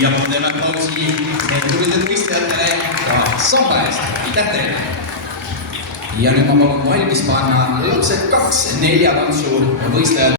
ja teeme aplausi tublidele võistlejatele ka samba eest. Aitäh teile! Ja nüüd ma palun valmis panna lapsed 2 4 tantsu võistlejad.